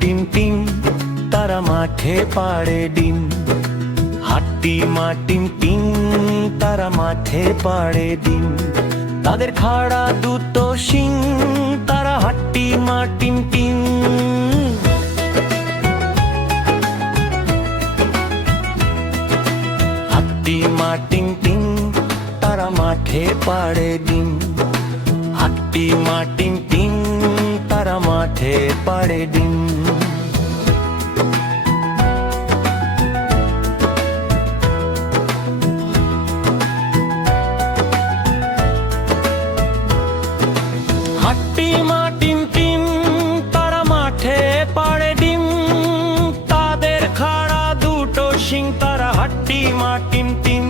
Team team তারা মাঠে পাড়ে ডিম। হাট্টি মা টিম টিম তারা মাঠে পাড়ে ডিম। তাদের খাড়া দুটো শিং তারা হাট্টি মা টিম টিম। হাট্টি মা টিম টিম তারা মাঠে পাড়ে ডিম। হাট্টি মা টিম টিম তারা মাঠে পাড়ে ডিম। হাট্টি মা টিম টিম তারা মাঠে পাড়ে ডিম। তাদের খাড়া দুটো শিং তারা হাট্টি মা টিম টিম।